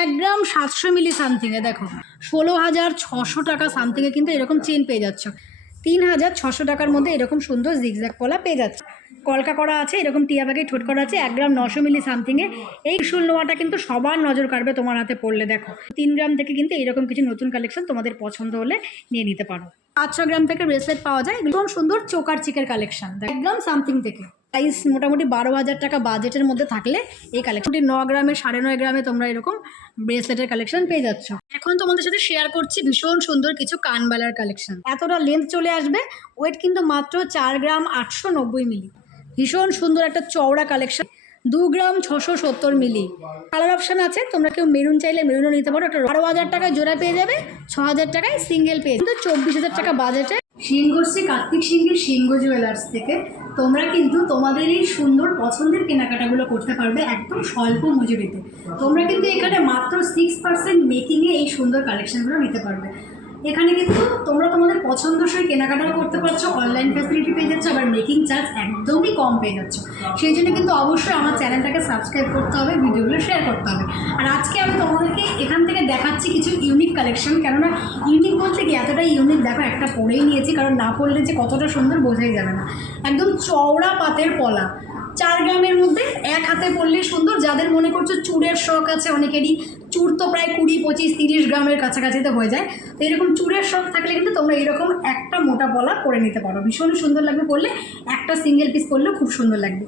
1 গ্রাম 700 মিলি সামথিংয়ে দেখো 16,600 টাকা সামথিংয়ে কিন্তু এরকম চেন পেয়ে যাচ্ছ। 3,600 টাকার মধ্যে এরকম সুন্দর জিগজ্যাগ পলা পেয়ে যাচ্ছে। কলকা করা আছে, এরকম টিয়া ব্যাগে ঠোঁট করা আছে। 1 গ্রাম 900 মিলি সামথিংয়ে এই শুল নোয়াটা কিন্তু সবার নজর কাড়বে তোমার হাতে পড়লে। দেখো 3 গ্রাম থেকে কিন্তু এরকম কিছু নতুন কালেকশন তোমাদের পছন্দ হলে নিয়ে নিতে পারো। 500 গ্রাম থেকে ব্রেসলেট পাওয়া যায়, একদম সুন্দর চোকার চিকের কালেকশন 1 গ্রাম সামথিং থেকে। প্রাইস মোটামুটি 12,000 টাকা বাজেটের মধ্যে থাকলে এই কালেকশনটি 9 গ্রামে 9.5 গ্রামে তোমরা এরকম ব্রেসলেটের কালেকশন পেয়ে যাচ্ছ। এখন তোমাদের সাথে শেয়ার করছি ভীষণ সুন্দর কিছু কানবালার কালেকশন। এতটা লেন্থ চলে আসবে, ওয়েট কিন্তু মাত্র 4 গ্রাম 890 মিলি। ভীষণ সুন্দর একটা চওড়া কালেকশন। 2 গ্রাম 670 মিলি। কালার অপশান আছে, তোমরা কেউ মেরুন চাইলে মেরুনও নিতে পারো। একটা 12,000 টাকায় জোড়া পেয়ে যাবে, 6,000 টাকায় সিঙ্গেল পেয়ে যাবে। 24,000 টাকা বাজেটে সিংহশ্রী কার্তিক সিংহের সিংহ জুয়েলার্স থেকে তোমরা কিন্তু তোমাদের এই সুন্দর পছন্দের কেনাকাটাগুলো করতে পারবে একদম স্বল্প মজুরিতে। তোমরা কিন্তু এখানে মাত্র 6% মেকিংয়ে এই সুন্দর কালেকশনগুলো নিতে পারবে। এখানে কিন্তু তোমরা তোমাদের পছন্দসই কেনাকাটা করতে পারছো, অনলাইন ফ্যাসিলিটি পেয়ে যাচ্ছ, আবার মেকিং চার্জ একদমই কম পেয়ে যাচ্ছ। সেই জন্য কিন্তু অবশ্যই আমার চ্যানেলটাকে সাবস্ক্রাইব করতে হবে, ভিডিওগুলো শেয়ার করতে হবে। আর আজকে আমি তোমাদেরকে এখান থেকে দেখাচ্ছি কিছু ইউনিক কালেকশন। কেননা ইউনিক বলতে কি এতটাই ইউনিক, দেখো একটা পরেই নিয়েছি, কারণ না পরলে যে কতটা সুন্দর বোঝাই যাবে না। একদম চওড়া পাতের পলা, 4 গ্রামের মধ্যে, এক হাতে পরলেই সুন্দর। যাদের মনে করছো চুড়ের শখ আছে অনেকেরই, চুর তো প্রায় 20, 25, 30 গ্রামের কাছাকাছিতে হয়ে যায়। তো এরকম চুড়ের শখ থাকলে কিন্তু তোমরা এরকম একটা মোটা পলা পরে নিতে পারো, ভীষণ সুন্দর লাগবে পরলে। একটা সিঙ্গেল পিস পরলেও খুব সুন্দর লাগবে।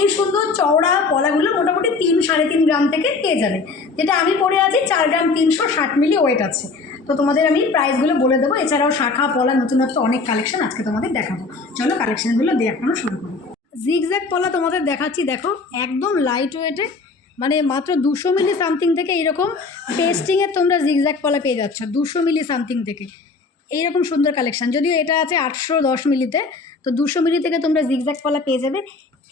এই সুন্দর চওড়া পলাগুলো মোটামুটি 3-3.5 গ্রাম থেকে পেয়ে যাবে। যেটা আমি পরে আছি 4 গ্রাম 360 মিলি ওয়েট আছে। তো তোমাদের আমি প্রাইসগুলো বলে দেবো। এছাড়াও শাখা পলা নতুনত্ব অনেক কালেকশন আজকে তোমাদের দেখাবো। চলো কালেকশনগুলো দেখানো শুরু করো। জিগজ্যাগ পলা তোমাদের দেখাচ্ছি, দেখো একদম লাইট ওয়েটে, মানে মাত্র 200 মিলি সামথিং থেকে এইরকম পেস্টিংয়ের তোমরা জিগজ্যাগ পলা পেয়ে যাচ্ছ 200 মিলি সামথিং থেকে। এইরকম সুন্দর কালেকশান, যদিও এটা আছে 810 মিলিতে, তো 200 মিলি থেকে তোমরা জিগজ্যাগ পলা পেয়ে যাবে।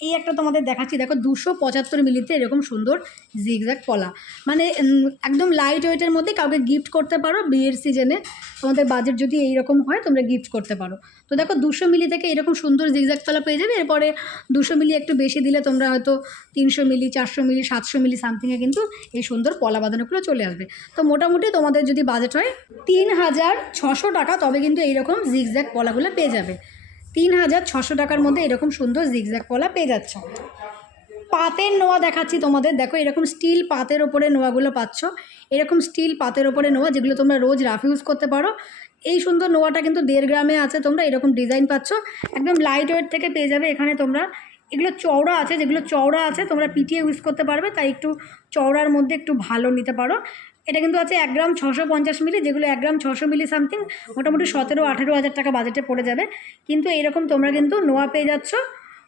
এই একটা তোমাদের দেখাচ্ছি, দেখো 275 মিলিতে এরকম সুন্দর জিগজ্যাগ পলা, মানে একদম লাইট ওয়েটের মধ্যে কাউকে গিফট করতে পারো বিয়ের সিজনে। তোমাদের বাজেট যদি এইরকম হয় তোমরা গিফট করতে পারো। তো দেখো 200 মিলি থেকে এরকম সুন্দর জিগজ্যাগ পলা পেয়ে যাবে। এরপরে 200 মিলি একটু বেশি দিলে তোমরা হয়তো 300 মিলি, 400 মিলি, 700 মিলি সামথিংয়ে কিন্তু এই সুন্দর পলা বাঁধানোগুলো চলে আসবে। তো মোটামুটি তোমাদের যদি বাজেট হয় 3,600 টাকা, তবে কিন্তু এইরকম জিগজ্যাগ পলাগুলো পেয়ে যাবে। 3,600 টাকার মধ্যে এরকম সুন্দর জিগজ্যাগ পলা পেয়ে যাচ্ছ। পাতের নোয়া দেখাচ্ছি তোমাদের, দেখো এরকম স্টিল পাতের ওপরে নোয়াগুলো পাচ্ছ। এরকম স্টিল পাতের ওপরে নোয়া, যেগুলো তোমরা রোজ রাফ ইউজ করতে পারো। এই সুন্দর নোয়াটা কিন্তু 1.5 গ্রামে আছে, তোমরা এরকম ডিজাইন পাচ্ছ। একদম লাইট ওয়েট থেকে পেয়ে যাবে। এখানে তোমরা এগুলো চওড়া আছে, যেগুলো চওড়া আছে তোমরা পিটিয়ে ইউজ করতে পারবে, তাই একটু চওড়ার মধ্যে একটু ভালো নিতে পারো। এটা কিন্তু আছে 1 গ্রাম 650 মিলি, যেগুলো 1 গ্রাম 600 মিলি সামথিং, মোটামুটি 17-18 হাজার টাকা বাজেটে পড়ে যাবে। কিন্তু এরকম তোমরা কিন্তু নোয়া পেয়ে যাচ্ছ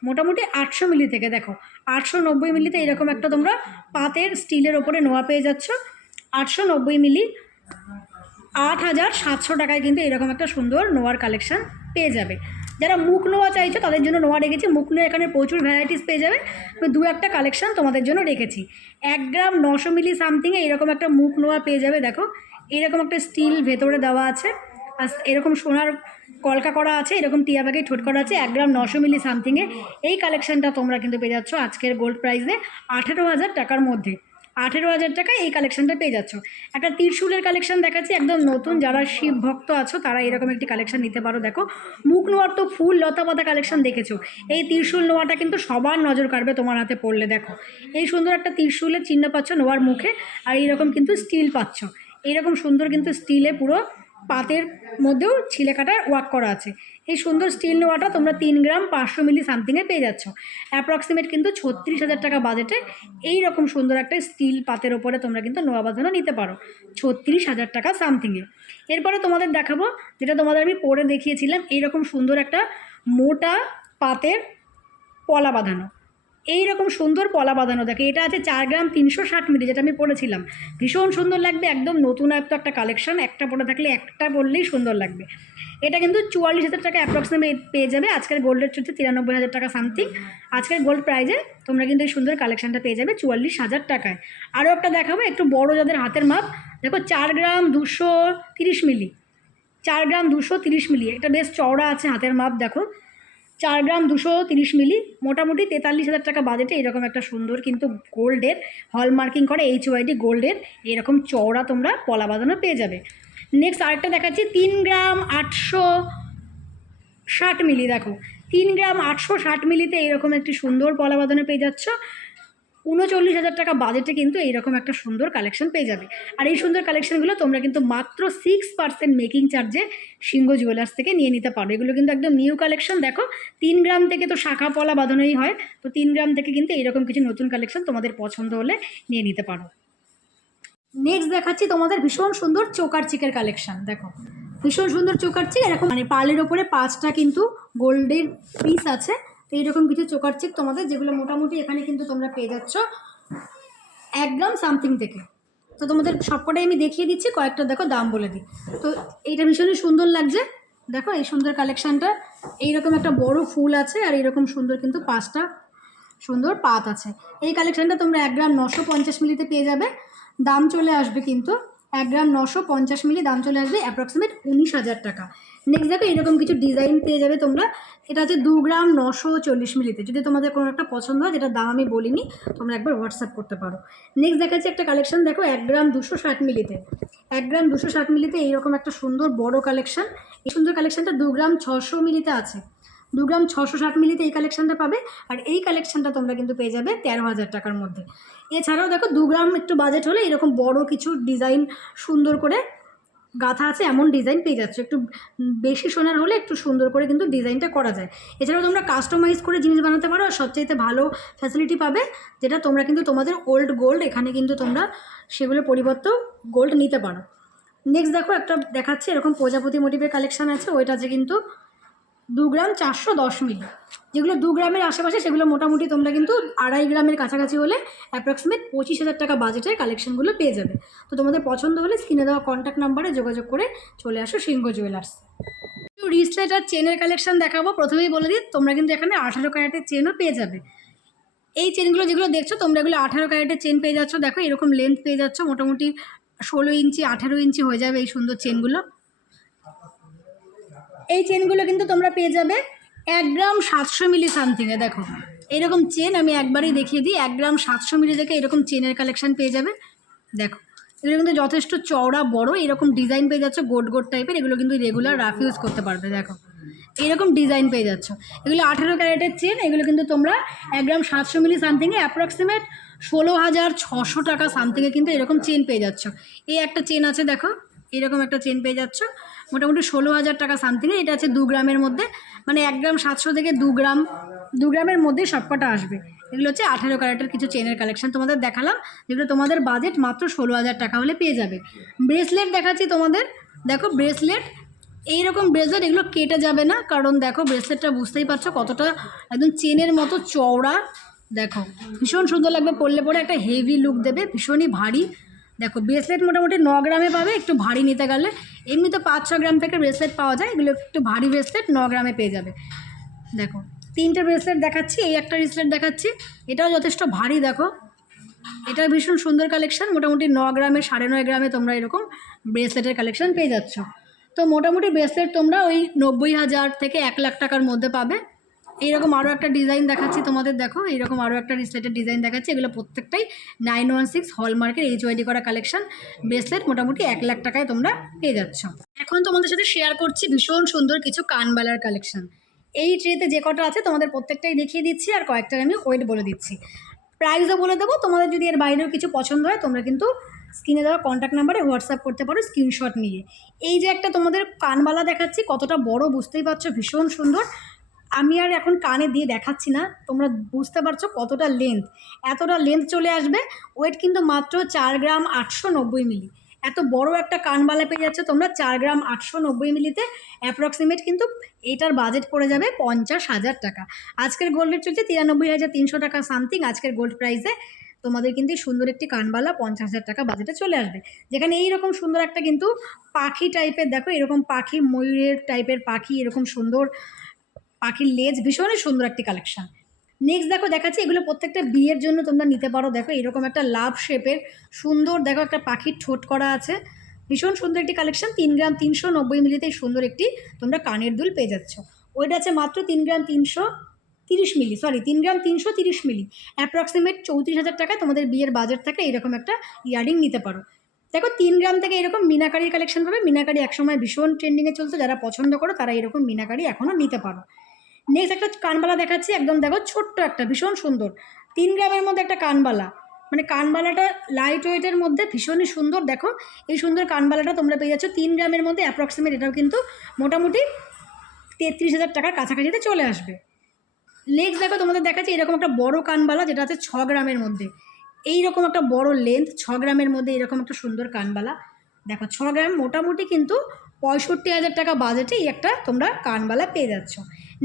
মোটামুটি 800 মিলি থেকে। দেখো 890 মিলিতে এরকম একটা তোমরা পাতের স্টিলের ওপরে নোয়া পেয়ে যাচ্ছ। 890 মিলি 8,700 টাকায় কিন্তু এরকম একটা সুন্দর নোয়ার কালেকশান পেয়ে যাবে। যারা মুখ নোয়া চাইছো তাদের জন্য নোয়া রেখেছি। মুখ নোয়া এখানে প্রচুর ভ্যারাইটিস পেয়ে যাবে, তো 2-1টা কালেকশান তোমাদের জন্য রেখেছি। 1 গ্রাম 900 মিলি সামথিংয়ে এরকম একটা মুখ নোয়া পেয়ে যাবে। দেখো এরকম একটা স্টিল ভেতরে দেওয়া আছে, আর এরকম সোনার কলকা করা আছে, এরকম টিয়া ব্যাগে ঠোঁট করা আছে। 1 গ্রাম 900 মিলি সামথিংয়ে এই কালেকশানটা তোমরা কিন্তু পেয়ে যাচ্ছ আজকের গোল্ড প্রাইসে 18,000 টাকার মধ্যে। 18,000 টাকায় এই কালেকশানটা পেয়ে যাচ্ছ। একটা ত্রিশূলের কালেকশান দেখাচ্ছি একদম নতুন, যারা শিব ভক্ত আছো তারা এরকম একটি কালেকশান নিতে পারো। দেখো মুখ নোয়ার তো ফুল লতা পাতা কালেকশান দেখেছো, এই ত্রিশূল নোয়াটা কিন্তু সবার নজর কাড়বে তোমার হাতে পড়লে। দেখো এই সুন্দর একটা ত্রিশূলের চিহ্ন পাচ্ছ নোয়ার মুখে, আর এইরকম কিন্তু স্টিল পাচ্ছ। এইরকম সুন্দর কিন্তু স্টিলে পুরো পাতের মধ্যেও ছিলে কাটার ওয়ার্ক করা আছে। এই সুন্দর স্টিল নোয়াটা তোমরা 3 গ্রাম 500 মিলি সামথিংয়ে পেয়ে যাচ্ছ। অ্যাপ্রক্সিমেট কিন্তু 36,000 টাকা বাজেটে এই রকম সুন্দর একটা স্টিল পাতের ওপরে তোমরা কিন্তু নোয়া বাঁধানো নিতে পারো 36,000 টাকা সামথিংয়ে। এরপরে তোমাদের দেখাবো যেটা তোমাদের আমি পরে দেখিয়েছিলাম, এইরকম সুন্দর একটা মোটা পাতের পলা বাঁধানো। এইরকম সুন্দর পলা বাঁধানো থাকে, এটা আছে 4 গ্রাম 360 মিলি, যেটা আমি পরেছিলাম। ভীষণ সুন্দর লাগবে, একদম নতুন একটা কালেকশন। একটা পরে থাকলে একটা পরলেই সুন্দর লাগবে। এটা কিন্তু 44,000 টাকা অ্যাপ্রক্সিমেট পেয়ে যাবে। আজকের গোল্ডের চলছে 93,000 টাকা সামথিং। আজকের গোল্ড প্রাইজে তোমরা কিন্তু এই সুন্দর কালেকশানটা পেয়ে যাবে 44,000 টাকায়। আরও একটা দেখাবো একটু বড়, যাদের হাতের মাপ। দেখো 4 গ্রাম 230 মিলি, 4 গ্রাম 230 মিলি, এটা বেশ চওড়া আছে হাতের মাপ। দেখো 4 গ্রাম 230 মিলি, মোটামুটি 43,000 টাকা বাজেটে এরকম একটা সুন্দর কিন্তু গোল্ডের হলমার্কিং করে HYD গোল্ডের এরকম চওড়া তোমরা পলা বাঁধানো পেয়ে যাবে। নেক্সট আরেকটা দেখাচ্ছি 3 গ্রাম 860 মিলি। দেখো 3 গ্রাম 860 মিলিতে এরকম একটি সুন্দর পলা বাঁধানো পেয়ে যাচ্ছ। 39,000 টাকা বাজেটে কিন্তু এইরকম একটা সুন্দর কালেকশন পেয়ে যাবে। আর এই সুন্দর কালেকশনগুলো তোমরা কিন্তু মাত্র 6% মেকিং চার্জে সিংহ জুয়েলার্স থেকে নিয়ে নিতে পারো। এগুলো কিন্তু একদম নিউ কালেকশন। দেখো 3 গ্রাম থেকে তো শাখা পলা বাঁধানোই হয়, তো 3 গ্রাম থেকে কিন্তু এইরকম কিছু নতুন কালেকশন তোমাদের পছন্দ হলে নিয়ে নিতে পারো। নেক্সট দেখাচ্ছি তোমাদের ভীষণ সুন্দর চোকার চিকের কালেকশন। দেখো ভীষণ সুন্দর চোকার চিক, এরকম মানে পার্লের ওপরে 5টা কিন্তু গোল্ডের পিস আছে। তো এইরকম কিছু চোকার চিক তোমাদের, যেগুলো মোটামুটি এখানে কিন্তু তোমরা পেয়ে যাচ্ছ 1 গ্রাম সামথিং থেকে। তো তোমাদের সবকটাই আমি দেখিয়ে দিচ্ছি, কয়েকটা দেখো দাম বলে দিই। তো এইটা ভীষণই সুন্দর লাগছে। দেখো এই সুন্দর কালেকশানটা, এইরকম একটা বড় ফুল আছে আর এইরকম সুন্দর কিন্তু 5টা সুন্দর পাত আছে। এই কালেকশানটা তোমরা 1 গ্রাম 950 মিলিতে পেয়ে যাবে। দাম চলে আসবে কিন্তু 1 গ্রাম 950 মিলি দাম চলে আসবে অ্যাপ্রক্সিমেট 19,000 টাকা। নেক্সট দেখো এরকম কিছু ডিজাইন পেয়ে যাবে তোমরা। এটা হচ্ছে 2 গ্রাম 940 মিলিতে। যদি তোমাদের কোনো একটা পছন্দ হয়, যেটা দাম আমি বলিনি, তোমরা একবার হোয়াটসঅ্যাপ করতে পারো। নেক্সট দেখাচ্ছি একটা কালেকশন। দেখো 1 গ্রাম 260 মিলিতে, 1 গ্রাম 260 মিলিতে এইরকম একটা সুন্দর বড় কালেকশন। এই সুন্দর কালেকশনটা 2 গ্রাম 600 মিলিতে আছে। 2 গ্রাম 660 মিলিতে এই কালেকশানটা পাবে। আর এই কালেকশানটা তোমরা কিন্তু পেয়ে যাবে 13,000 টাকার মধ্যে। এছাড়াও দেখো 2 গ্রাম একটু বাজেট হলে এরকম বড় কিছু ডিজাইন সুন্দর করে গাঁথা আছে এমন ডিজাইন পেয়ে যাচ্ছে। একটু বেশি সোনার হলে একটু সুন্দর করে কিন্তু ডিজাইনটা করা যায়। এছাড়াও তোমরা কাস্টমাইজ করে জিনিস বানাতে পারো। আর সবচাইতে ভালো ফ্যাসিলিটি পাবে যেটা তোমরা কিন্তু তোমাদের ওল্ড গোল্ড এখানে কিন্তু তোমরা সেগুলো পরিবর্তেও গোল্ড নিতে পারো। নেক্সট দেখো একটা দেখাচ্ছি, এরকম প্রজাপতি মোটিভের কালেকশান আছে। ওইটা আছে কিন্তু 2 গ্রাম 410 মিলি। যেগুলো 2 গ্রামের আশেপাশে সেগুলো মোটামুটি তোমরা কিন্তু 2.5 গ্রামের কাছাকাছি হলে অ্যাপ্রক্সিমেট 25,000 টাকা বাজেটের কালেকশনগুলো পেয়ে যাবে। তো তোমাদের পছন্দ হলে স্ক্রিনে দেওয়া কন্ট্যাক্ট নাম্বারে যোগাযোগ করে চলে আসো সিংহ জুয়েলার্স। রিস্টলেট আর চেনের কালেকশন দেখাবো। প্রথমেই বলে দিই, তোমরা কিন্তু এখানে 18 ক্যারেটের চেনও পেয়ে যাবে। এই চেনগুলো যেগুলো দেখছো তোমরা, এগুলো 18 ক্যারেটের চেন পেয়ে যাচ্ছ। দেখো এরকম লেন্থ পেয়ে যাচ্ছ, মোটামুটি 16 ইঞ্চি 18 ইঞ্চি হয়ে যাবে এই সুন্দর চেনগুলো। এই চেনগুলো কিন্তু তোমরা পেয়ে যাবে 1 গ্রাম 700 মিলি সামথিংয়ে। দেখো এরকম চেন আমি একবারই দেখিয়ে দিই। 1 গ্রাম 700 মিলি থেকে এরকম চেনের কালেকশন পেয়ে যাবে। দেখো এগুলো কিন্তু যথেষ্ট চওড়া বড়, এরকম ডিজাইন পেয়ে যাচ্ছে গোট গোট টাইপের। এগুলো কিন্তু রেগুলার রাফ ইউজ করতে পারবে। দেখো এরকম ডিজাইন পেয়ে যাচ্ছ। এগুলো 18 ক্যারেটের চেন। এগুলো কিন্তু তোমরা 1 গ্রাম 700 মিলি সামথিংয়ে অ্যাপ্রক্সিমেট 16,600 টাকা সামথিংয়ে কিন্তু এরকম চেন পেয়ে যাচ্ছ। এই একটা চেন আছে, দেখো এরকম একটা চেন পেয়ে যাচ্ছ মোটামুটি 16,000 টাকা সামথিংয়ে। এটা আছে 2 গ্রামের মধ্যে, মানে 1 গ্রাম 700 থেকে 2 গ্রামের মধ্যে সবকটা আসবে। এগুলো হচ্ছে 18 ক্যারেটের কিছু চেনের কালেকশন তোমাদের দেখালাম, যেগুলো তোমাদের বাজেট মাত্র 16,000 টাকা হলে পেয়ে যাবে। ব্রেসলেট দেখাচ্ছি তোমাদের। দেখো ব্রেসলেট, এইরকম ব্রেসলেট, এগুলো কেটে যাবে না, কারণ দেখো ব্রেসলেটটা বুঝতেই পারছো কতটা একদম চেনের মতো চওড়া। দেখো ভীষণ সুন্দর লাগবে পরলে, পরে একটা হেভি লুক দেবে, ভীষণই ভারী। দেখো ব্রেসলেট মোটামুটি 9 গ্রামে পাবে, একটু ভারী নিতে গেলে। এমনি তো 5-6 গ্রাম থেকে ব্রেসলেট পাওয়া যায়, এগুলো একটু ভারী ব্রেসলেট 9 গ্রামে পেয়ে যাবে। দেখো 3টে ব্রেসলেট দেখাচ্ছি, এই একটা ব্রেসলেট দেখাচ্ছি, এটাও যথেষ্ট ভারী। দেখো এটা ভীষণ সুন্দর কালেকশন, মোটামুটি 9 গ্রামে 9.5 গ্রামে তোমরা এরকম ব্রেসলেটের কালেকশন পেয়ে যাচ্ছ। তো মোটামুটি ব্রেসলেট তোমরা ওই 90,000 থেকে 1 লাখ টাকার মধ্যে পাবে। এইরকম আরও একটা ডিজাইন দেখাচ্ছি তোমাদের। দেখো এইরকম আরও একটা ব্রেসলেটের ডিজাইন দেখাচ্ছি। এগুলো প্রত্যেকটাই 916 হলমার্কের HYD করা কালেকশন। ব্রেসলেট মোটামুটি 1 লাখ টাকায় তোমরা পেয়ে যাচ্ছ। এখন তোমাদের সাথে শেয়ার করছি ভীষণ সুন্দর কিছু কানবালার কালেকশন। এই ট্রেতে যে কটা আছে তোমাদের প্রত্যেকটাই দেখিয়ে দিচ্ছি, আর কয়েকটার আমি ওয়েট বলে দিচ্ছি, প্রাইসও বলে দেবো। তোমাদের যদি এর বাইরেও কিছু পছন্দ হয় তোমরা কিন্তু স্ক্রিনে দেওয়া কন্ট্যাক্ট নাম্বারে হোয়াটসঅ্যাপ করতে পারো স্ক্রিনশট নিয়ে। এই যে একটা তোমাদের কানবালা দেখাচ্ছি, কতটা বড় বুঝতেই পারছো, ভীষণ সুন্দর। আমি আর এখন কানে দিয়ে দেখাচ্ছি না, তোমরা বুঝতে পারছো কতটা লেন্থ, এতটা লেন্থ চলে আসবে। ওয়েট কিন্তু মাত্র 4 গ্রাম 890 মিলি। এত বড় একটা কানবালা পেয়ে যাচ্ছে তোমরা 4 গ্রাম 890 মিলিতে। অ্যাপ্রক্সিমেট কিন্তু এটার বাজেট পড়ে যাবে 50,000 টাকা। আজকের গোল্ড রেট চলছে 93,300 টাকা সামথিং। আজকের গোল্ড প্রাইসে তোমাদের কিন্তু সুন্দর একটি কানবালা 50,000 টাকা বাজেটে চলে আসবে, যেখানে এইরকম সুন্দর একটা কিন্তু পাখি টাইপের, দেখো এরকম পাখি, ময়ূরের টাইপের পাখি, এরকম সুন্দর পাখির লেজ, ভীষণই সুন্দর একটি কালেকশন। নেক্সট দেখো দেখাচ্ছি, এগুলো প্রত্যেকটা বিয়ের জন্য তোমরা নিতে পারো। দেখো এরকম একটা লাভ শেপের সুন্দর, দেখো একটা পাখির ঠোঁট করা আছে, ভীষণ সুন্দর একটি কালেকশন। 3 গ্রাম 390 মিলিতে সুন্দর একটি তোমরা কানের দুল পেয়ে যাচ্ছ। ওইটা আছে মাত্র 3 গ্রাম 330 মিলি, সরি 3 গ্রাম 330 মিলি, অ্যাপ্রক্সিমেট 34,000 টাকায় তোমাদের বিয়ের বাজেট থাকে এইরকম একটা ইয়ারিং নিতে পারো। দেখো 3 গ্রাম থেকে এরকম মিনাকারির কালেকশন পাবে। মিনাকারি একসময় ভীষণ ট্রেন্ডিংয়ে চলছে, যারা পছন্দ করো তারা এরকম মিনাকারি এখনও নিতে পারো। নেক্সট একটা কানবালা দেখাচ্ছি, একদম দেখো ছোট্ট একটা ভীষণ সুন্দর 3 গ্রামের মধ্যে একটা কানবালা, মানে কানবালাটা লাইট ওয়েটের মধ্যে ভীষণই সুন্দর। দেখো এই সুন্দর কানবালাটা তোমরা পেয়ে যাচ্ছ 3 গ্রামের মধ্যে অ্যাপ্রক্সিমেট, এটাও কিন্তু মোটামুটি 33,000 টাকার কাছাকাছিতে চলে আসবে। নেক্সট দেখো তোমাদের দেখাচ্ছি এরকম একটা বড় কানবালা, যেটা আছে 6 গ্রামের মধ্যে, এইরকম একটা বড় লেন্থ 6 গ্রামের মধ্যে এরকম একটা সুন্দর কানবালা। দেখো 6 গ্রাম মোটামুটি কিন্তু 65,000 টাকা বাজেটে এই একটা তোমরা কানবালা পেয়ে যাচ্ছ।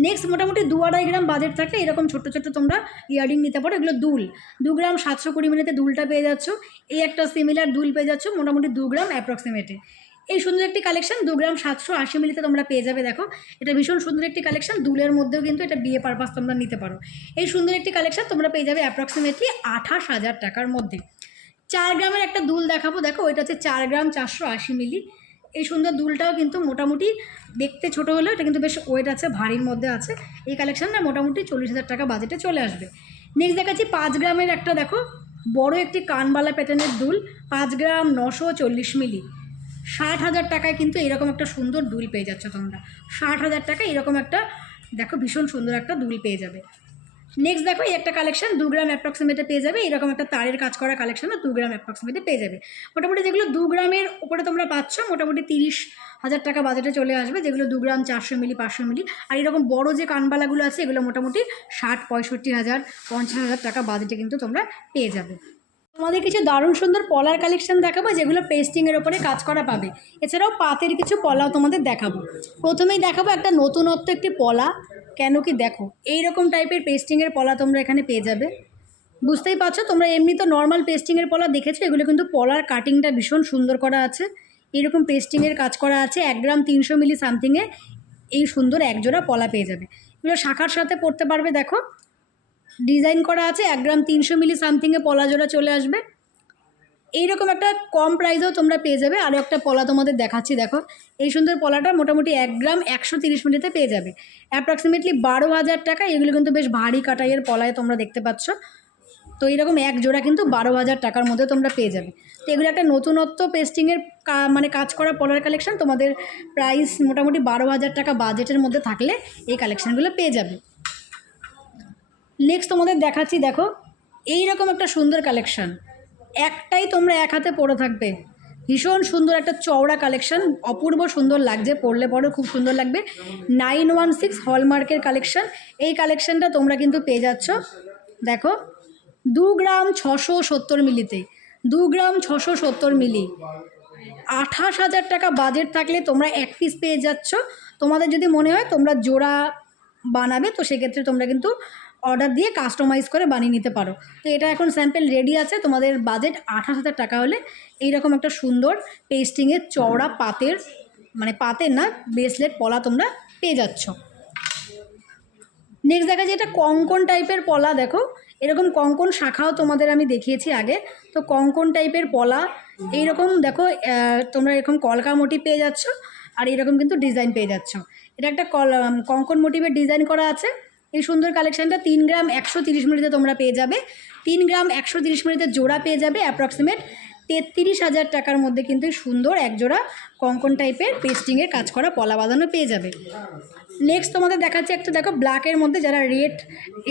নেক্সট মোটামুটি 2-2.5 গ্রাম বাজেট থাকলে এরকম ছোট্ট ছোট্ট তোমরা ইয়ারিং নিতে পারো। এগুলো দুল 2 গ্রাম 720 মিলিতে দুলটা পেয়ে যাচ্ছ। এই একটা সিমিলার দুল পেয়ে যাচ্ছ মোটামুটি 2 গ্রাম অ্যাপ্রক্সিমেটে। এই সুন্দর একটি কালেকশন 2 গ্রাম 780 মিলিতে তোমরা পেয়ে যাবে। দেখো এটা ভীষণ সুন্দর একটি কালেকশন, দুলের মধ্যেও কিন্তু এটা বিয়ে পারপাস তোমরা নিতে পারো। এই সুন্দর একটি কালেকশন তোমরা পেয়ে যাবে অ্যাপ্রক্সিমেটলি 28,000 টাকার মধ্যে। 4 গ্রামের একটা দুল দেখাবো, দেখো ওইটা হচ্ছে 4 গ্রাম 480 মিলি। এই সুন্দর দুলটাও কিন্তু মোটামুটি দেখতে ছোট হলেও এটা কিন্তু বেশ ওয়েট আছে, ভারীর মধ্যে আছে। এই কালেকশনটা মোটামুটি 40,000 টাকা বাজেটে চলে আসবে। নেক্সট দেখাচ্ছি 5 গ্রামের একটা, দেখো বড় একটি কানবালা প্যাটার্নের দুল, 5 গ্রাম 940 মিলি, 60,000 টাকায় কিন্তু এরকম একটা সুন্দর দুল পেয়ে যাচ্ছ তোমরা। 60,000 টাকায় এরকম একটা দেখো ভীষণ সুন্দর একটা দুল পেয়ে যাবে। নেক্সট দেখো এই একটা কালেকশন 2 গ্রাম অ্যাপ্রক্সিমেটে পেয়ে যাবে। এরকম একটা তারের কাজ করা কালেকশনও 2 গ্রাম অ্যাপ্রক্সিমেটে পেয়ে যাবে। মোটামুটি যেগুলো 2 গ্রামের উপরে তোমরা পাচ্ছ মোটামুটি 30,000 টাকা বাজেটে চলে আসবে, যেগুলো 2 গ্রাম 400 মিলি 500 মিলি। আর এরকম বড় যে কানবালাগুলো আছে এগুলো মোটামুটি 60-65,000 50,000 টাকা বাজেটে কিন্তু তোমরা পেয়ে যাবে। তোমাদের কিছু দারুণ সুন্দর পলার কালেকশন দেখাবো, যেগুলো পেস্টিংয়ের ওপরে কাজ করা পাবে। এছাড়াও পাতের কিছু পলাও তোমাদের দেখাবো। প্রথমেই দেখাবো একটা নতুনত্ব একটি পলা, কেন কি দেখো এইরকম টাইপের পেস্টিংয়ের পলা তোমরা এখানে পেয়ে যাবে। বুঝতেই পারছো, তোমরা এমনি তো নর্মাল পেস্টিংয়ের পলা দেখেছো, এগুলো কিন্তু পলার কাটিংটা ভীষণ সুন্দর করা আছে। এরকম পেস্টিংয়ের কাজ করা আছে 1 গ্রাম 300 মিলি সামথিংয়ে এই সুন্দর একজোড়া পলা পেয়ে যাবে। এগুলো শাখার সাথে পরতে পারবে। দেখো ডিজাইন করা আছে 1 গ্রাম 300 মিলি সামথিংয়ে পলা জোড়া চলে আসবে। এইরকম একটা কম প্রাইসেও তোমরা পেয়ে যাবে। আরও একটা পলা তোমাদের দেখাচ্ছি, দেখো এই সুন্দর পলাটা মোটামুটি 1 গ্রাম 130 মিলিতে পেয়ে যাবে অ্যাপ্রক্সিমেটলি 12,000 টাকা। এগুলো কিন্তু বেশ ভারী কাটাইয়ের পলায় তোমরা দেখতে পাচ্ছ। তো এইরকম এক জোড়া কিন্তু 12,000 টাকার মধ্যে তোমরা পেয়ে যাবে। তো এগুলো একটা নতুনত্ব পেস্টিংয়ের মানে কাজ করা পলার কালেকশন, তোমাদের প্রাইস মোটামুটি 12,000 টাকা বাজেটের মধ্যে থাকলে এই কালেকশানগুলো পেয়ে যাবে। নেক্সট তোমাদের দেখাচ্ছি, দেখো এইরকম একটা সুন্দর কালেকশান, একটাই তোমরা এক হাতে পরে থাকবে, ভীষণ সুন্দর একটা চওড়া কালেকশান, অপূর্ব সুন্দর লাগছে, পরলে পরেও খুব সুন্দর লাগবে। 916 হলমার্কের কালেকশান। এই কালেকশানটা তোমরা কিন্তু পেয়ে যাচ্ছ দেখো 2 গ্রাম 670 মিলিতে, 2 গ্রাম 670 মিলি, 28,000 টাকা বাজেট থাকলে তোমরা এক পিস পেয়ে যাচ্ছ। তোমাদের যদি মনে হয় তোমরা জোড়া বানাবে তো সেক্ষেত্রে তোমরা কিন্তু অর্ডার দিয়ে কাস্টমাইজ করে বানিয়ে নিতে পারো। তো এটা এখন স্যাম্পল রেডি আছে, তোমাদের বাজেট 28,000 টাকা হলে এইরকম একটা সুন্দর পেস্টিংয়ের চওড়া পাতের, মানে পাতের না ব্রেসলেট পলা তোমরা পেয়ে যাচ্ছ। নেক্সট দেখা যায় এটা কঙ্কন টাইপের পলা, দেখো এরকম কঙ্কন শাখাও তোমাদের আমি দেখিয়েছি আগে। তো কঙ্কন টাইপের পলা এইরকম দেখো তোমরা এরকম কলকা মোটিভ পেয়ে যাচ্ছ, আর এরকম কিন্তু ডিজাইন পেয়ে যাচ্ছ। এটা একটা কঙ্কন মোটিভের ডিজাইন করা আছে। এই সুন্দর কালেকশানটা 3 গ্রাম 130 মিলিতে তোমরা পেয়ে যাবে। 3 গ্রাম 130 মিলিতে জোড়া পেয়ে যাবে অ্যাপ্রক্সিমেট 33,000 টাকার মধ্যে কিন্তু সুন্দর এক জোড়া কঙ্কন টাইপের পেস্টিংয়ের কাজ করা পলা বাঁধানো পেয়ে যাবে। নেক্সট তোমাদের দেখাচ্ছে একটা, দেখো ব্ল্যাকের মধ্যে যারা রেড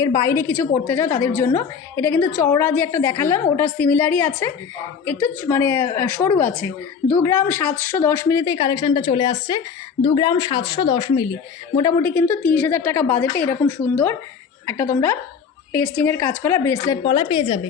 এর বাইরে কিছু পরতে চাও তাদের জন্য। এটা কিন্তু চওড়া যে একটা দেখালাম ওটার সিমিলারই আছে, একটু মানে সরু আছে। 2 গ্রাম 710 মিলিতে এই কালেকশানটা চলে আসছে। 2 গ্রাম 710 মিলি, মোটামুটি কিন্তু 30,000 টাকা বাজেটে এরকম সুন্দর একটা তোমরা পেস্টিংয়ের কাজ করা ব্রেসলেট পলা পেয়ে যাবে।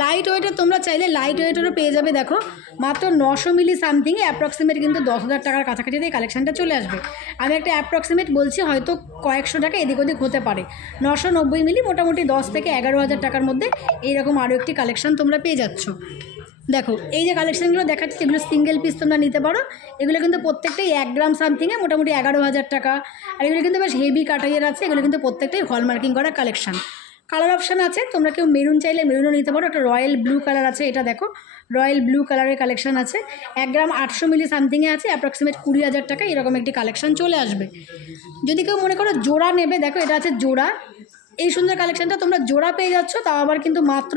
লাইট ওয়েটের তোমরা চাইলে লাইট ওয়েটেরও পেয়ে যাবে। দেখো মাত্র 900 মিলি সামথিংয়ে অ্যাপ্রক্সিমেট কিন্তু 10,000 টাকার কাছাকাছিতে এই কালেকশানটা চলে আসবে। আমি একটা অ্যাপ্রক্সিমেট বলছি, হয়তো কয়েকশো টাকা এদিক ওদিক হতে পারে। 990 মিলি মোটামুটি 10 থেকে 11,000 টাকার মধ্যে এইরকম আরও একটি কালেকশান তোমরা পেয়ে যাচ্ছ। দেখো এই যে কালেকশানগুলো দেখাচ্ছি এগুলো সিঙ্গেল পিস তোমরা নিতে পারো। এগুলো কিন্তু প্রত্যেকটাই 1 গ্রাম সামথিংয়ে মোটামুটি 11,000 টাকা। আর এগুলো কিন্তু বেশ হেভি কাটাইয়ের আছে, এগুলো কিন্তু প্রত্যেকটাই হলমার্কিং করা কালেকশান। কালার অপশান আছে, তোমরা কেউ মেরুন চাইলে মেরুনও নিতে পারো। একটা রয়্যাল ব্লু কালার আছে, এটা দেখো রয়্যাল ব্লু কালারের কালেকশন আছে। 1 গ্রাম 800 মিলি সামথিংয়ে আছে, অ্যাপ্রক্সিমেট 20,000 টাকা এরকম একটি কালেকশন চলে আসবে। যদি কেউ মনে করো জোড়া নেবে, দেখো এটা আছে জোড়া, এই সুন্দর কালেকশনটা তোমরা জোড়া পেয়ে যাচ্ছ, তাও আবার কিন্তু মাত্র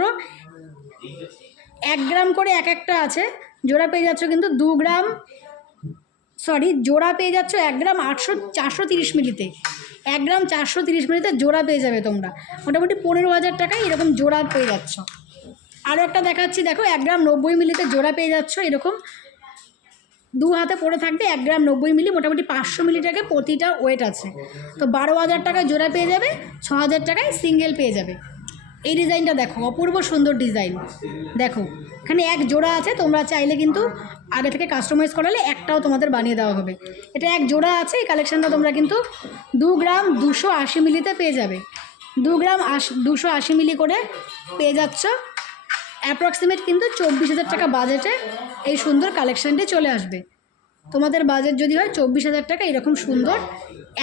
1 গ্রাম করে একটা আছে, জোড়া পেয়ে যাচ্ছ কিন্তু 2 গ্রাম, সরি জোড়া পেয়ে যাচ্ছ 1 গ্রাম 430 মিলিতে, 1 গ্রাম 430 মিলিতে জোড়া পেয়ে যাবে তোমরা, মোটামুটি 15,000 টাকায় এরকম জোড়া পেয়ে যাচ্ছ। আরও একটা দেখাচ্ছি, দেখো 1 গ্রাম 90 মিলিতে জোড়া পেয়ে যাচ্ছ, এরকম 2 হাতে পড়ে থাকবে, 1 গ্রাম 90 মিলি, মোটামুটি 500 মিলি টাকা প্রতিটা ওয়েট আছে। তো 12,000 টাকায় জোড়া পেয়ে যাবে, 6,000 টাকায় সিঙ্গেল পেয়ে যাবে। এই ডিজাইনটা দেখো, অপূর্ব সুন্দর ডিজাইন। দেখো এখানে এক জোড়া আছে, তোমরা চাইলে কিন্তু আগে থেকে কাস্টমাইজ করালে একটাও তোমাদের বানিয়ে দেওয়া হবে। এটা এক জোড়া আছে, এই কালেকশানটা তোমরা কিন্তু 2 গ্রাম 280 মিলিতে পেয়ে যাবে, 2 গ্রাম 280 মিলি করে পেয়ে যাচ্ছ। অ্যাপ্রক্সিমেট কিন্তু 24,000 টাকা বাজেটে এই সুন্দর কালেকশানটি চলে আসবে। তোমাদের বাজেট যদি হয় 24,000 টাকা, এরকম সুন্দর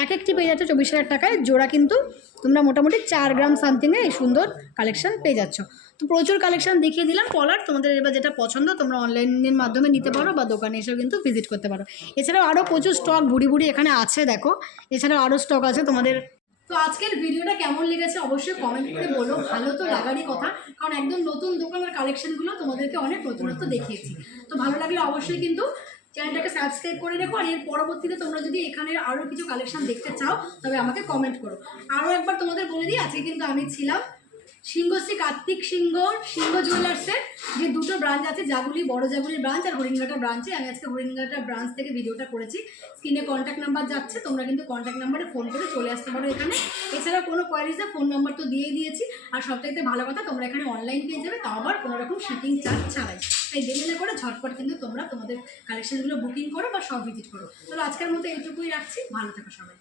একটি পেয়ে যাচ্ছ 24,000 টাকায় জোড়া, কিন্তু তোমরা মোটামুটি 4 গ্রাম সামথিংয়ে এই সুন্দর কালেকশান পেয়ে যাচ্ছ। তো প্রচুর কালেকশান দেখিয়ে দিলাম পলার, তোমাদের এবার যেটা পছন্দ তোমরা অনলাইনের মাধ্যমে নিতে পারো বা দোকানে এসেও কিন্তু ভিজিট করতে পারো। এছাড়াও আরও প্রচুর স্টক ভুড়ি এখানে আছে, দেখো এছাড়াও আরও স্টক আছে তোমাদের। তো আজকের ভিডিওটা কেমন লেগেছে অবশ্যই কমেন্ট করে বলো, ভালো তো লাগারই কথা, কারণ একদম নতুন দোকানের কালেকশনগুলো তোমাদেরকে অনেক নতুনত্ব দেখিয়েছি। তো ভালো লাগলে অবশ্যই কিন্তু চ্যানেলটাকে সাবস্ক্রাইব করে রেখো, আর এর পরবর্তীতে তোমরা যদি এখানে আরও কিছু কালেকশন দেখতে চাও তবে আমাকে কমেন্ট করো। আরও একবার তোমাদের বলে দিই, আজকে কিন্তু আমি ছিলাম সিংহশ্রী কার্তিক সিংহ জুয়েলার্সের যে দুটো ব্রাঞ্চ আছে, জাগুলি বড় জাগুলির ব্রাঞ্চ আর হরিণঘাটা ব্রাঞ্চে। আমি আজকে হরিণঘাটা ব্রাঞ্চ থেকে ভিডিওটা করেছি। স্ক্রিনে কন্ট্যাক্ট নাম্বার যাচ্ছে, তোমরা কিন্তু কন্ট্যাক্ট নাম্বারে ফোন করে চলে আসতে পারো এখানে। এছাড়া কোনো কোয়ারিজে ফোন নাম্বার তো দিয়েই দিয়েছি, আর সবথেকে ভালো কথা তোমরা এখানে অনলাইন পেয়ে যাবে, তাও আবার কোনো রকম শিপিং চার্জ ছাড়াই। তাই দেরি না করে ঝটপট কিন্তু তোমরা তোমাদের কালেকশনগুলো বুকিং করো বা সব ভিজিট করো। তাহলে আজকের মতো এইটুকুই রাখছি, ভালো থেকো সবাই।